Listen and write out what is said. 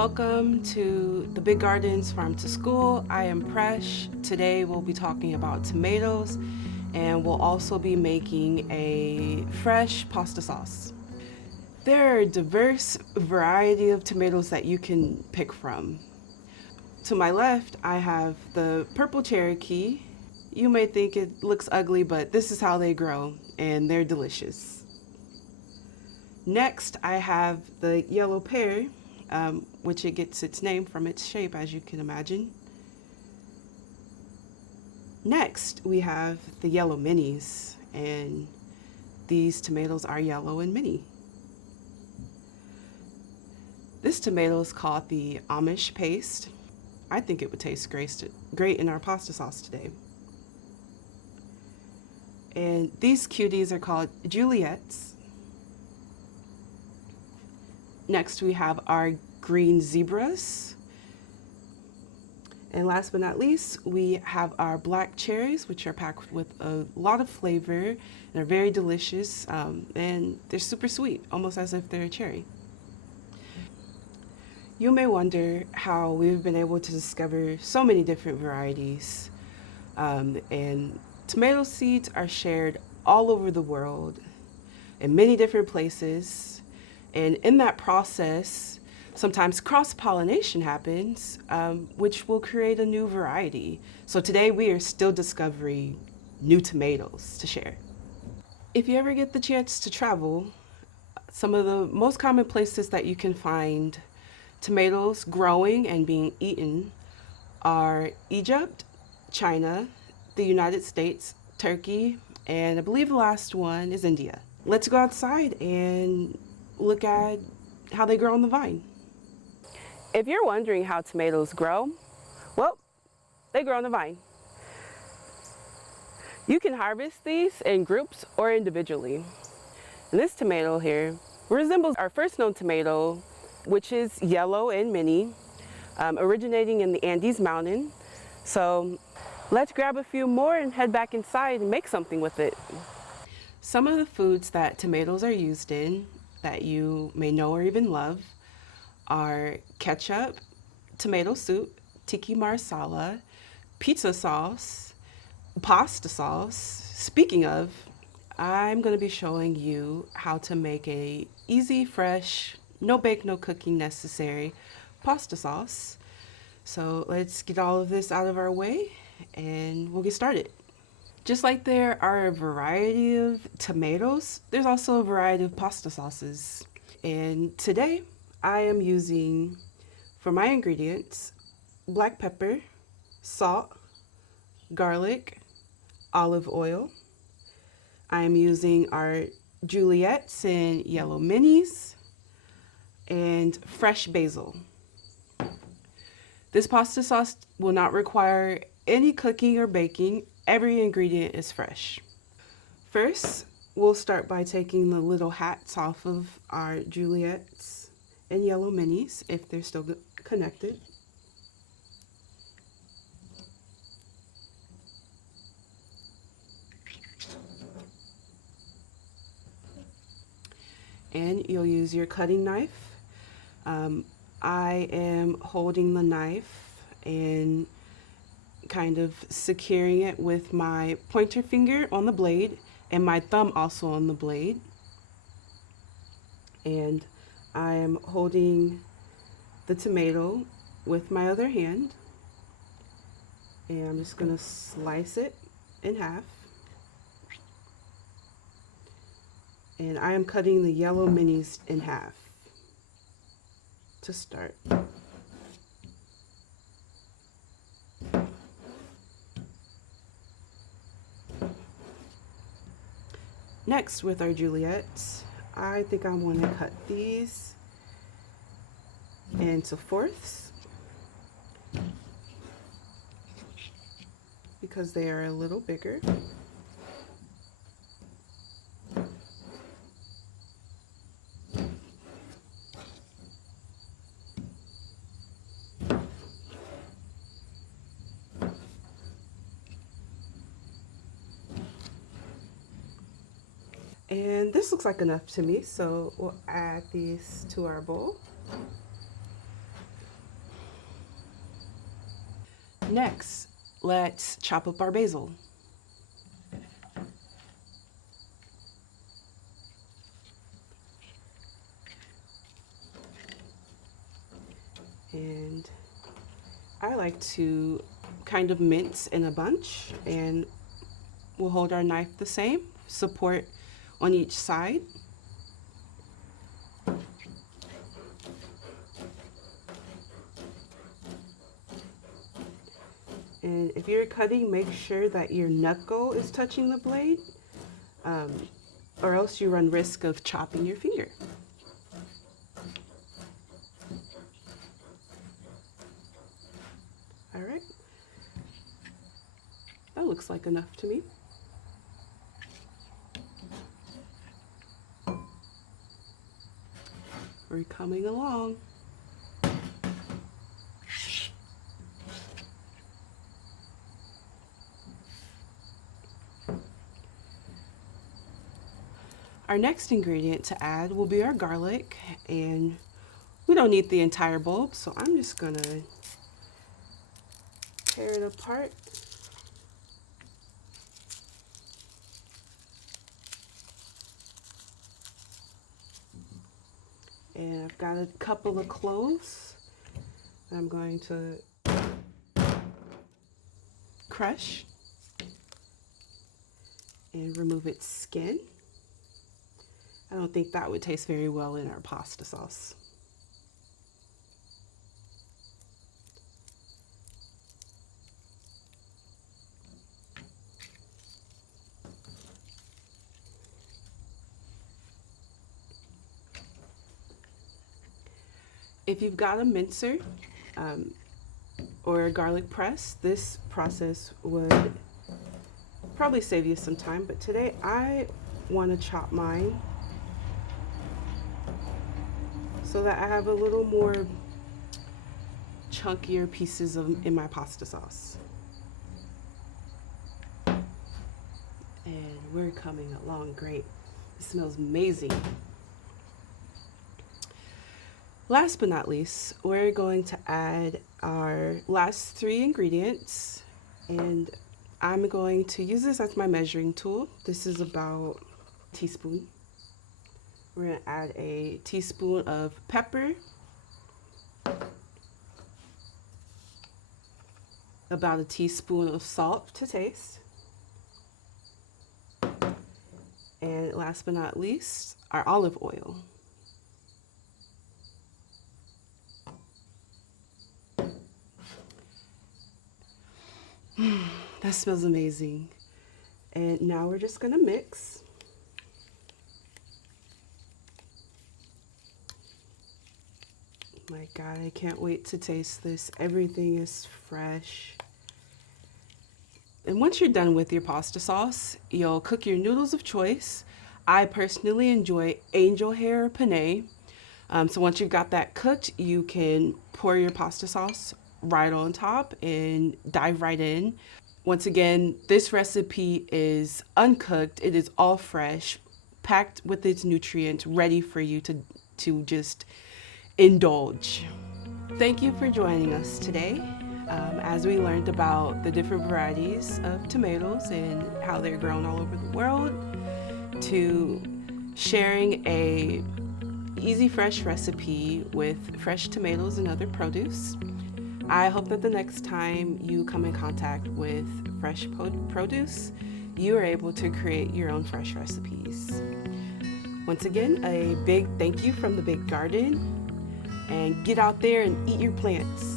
Welcome to the Big Gardens Farm to School. I am Presh. Today we'll be talking about tomatoes and we'll also be making a fresh pasta sauce. There are a diverse variety of tomatoes that you can pick from. To my left, I have the purple Cherokee. You may think it looks ugly, but this is how they grow and they're delicious. Next, I have the yellow pear, which it gets its name from its shape, as you can imagine. Next, we have the yellow minis, and these tomatoes are yellow and mini. This tomato is called the Amish paste. I think it would taste great in our pasta sauce today. And these cuties are called Juliets. Next, we have our green zebras. And last but not least, we have our black cherries, which are packed with a lot of flavor and are very delicious. And they're super sweet, almost as if they're a cherry. You may wonder how we've been able to discover so many different varieties. And tomato seeds are shared all over the world in many different places. And in that process, sometimes cross-pollination happens, which will create a new variety. So today we are still discovering new tomatoes to share. If you ever get the chance to travel, some of the most common places that you can find tomatoes growing and being eaten are Egypt, China, the United States, Turkey, and I believe the last one is India. Let's go outside and look at how they grow on the vine. If you're wondering how tomatoes grow, well, they grow on the vine. You can harvest these in groups or individually. And this tomato here resembles our first known tomato, which is yellow and mini, originating in the Andes Mountain. So let's grab a few more and head back inside and make something with it. Some of the foods that tomatoes are used in that you may know or even love are ketchup, tomato soup, tiki marsala, pizza sauce, pasta sauce. Speaking of, I'm going to be showing you how to make a easy, fresh, no bake, no cooking necessary pasta sauce. So let's get all of this out of our way and we'll get started. Just like there are a variety of tomatoes, there's also a variety of pasta sauces. And today I am using, for my ingredients, black pepper, salt, garlic, olive oil. I am using our Juliets and yellow minis, and fresh basil. This pasta sauce will not require any cooking or baking. Every ingredient is fresh. First, we'll start by taking the little hats off of our Juliets and yellow minis, if they're still connected. And you'll use your cutting knife. I am holding the knife and kind of securing it with my pointer finger on the blade and my thumb also on the blade. And I am holding the tomato with my other hand. And I'm just going to slice it in half. And I am cutting the yellow minis in half to start. Next, with our Juliets, I think I'm going to cut these into fourths because they are a little bigger. And this looks like enough to me, so we'll add these to our bowl. Next, let's chop up our basil. And I like to kind of mince in a bunch, and we'll hold our knife the same, support on each side. And if you're cutting, make sure that your knuckle is touching the blade, or else you run risk of chopping your finger. All right, that looks like enough to me. We're coming along. Our next ingredient to add will be our garlic, and we don't need the entire bulb, so I'm just gonna tear it apart. And I've got a couple of cloves I'm going to crush and remove its skin. I don't think that would taste very well in our pasta sauce. If you've got a mincer or a garlic press, this process would probably save you some time, but today I want to chop mine so that I have a little more chunkier pieces in my pasta sauce. And we're coming along great. It smells amazing. Last but not least, we're going to add our last 3 ingredients, and I'm going to use this as my measuring tool. This is about a teaspoon. We're going to add a teaspoon of pepper, about a teaspoon of salt to taste, and last but not least, our olive oil. That smells amazing. And now we're just gonna mix. My God, I can't wait to taste this. Everything is fresh. And once you're done with your pasta sauce, you'll cook your noodles of choice. I personally enjoy angel hair penne. So once you've got that cooked, you can pour your pasta sauce right on top and dive right in. Once again, this recipe is uncooked. It is all fresh, packed with its nutrients, ready for you to just indulge. Thank you for joining us today as we learned about the different varieties of tomatoes and how they're grown all over the world, to sharing a easy fresh recipe with fresh tomatoes and other produce. I hope that the next time you come in contact with fresh produce, you are able to create your own fresh recipes. Once again, a big thank you from the Big Garden, and get out there and eat your plants.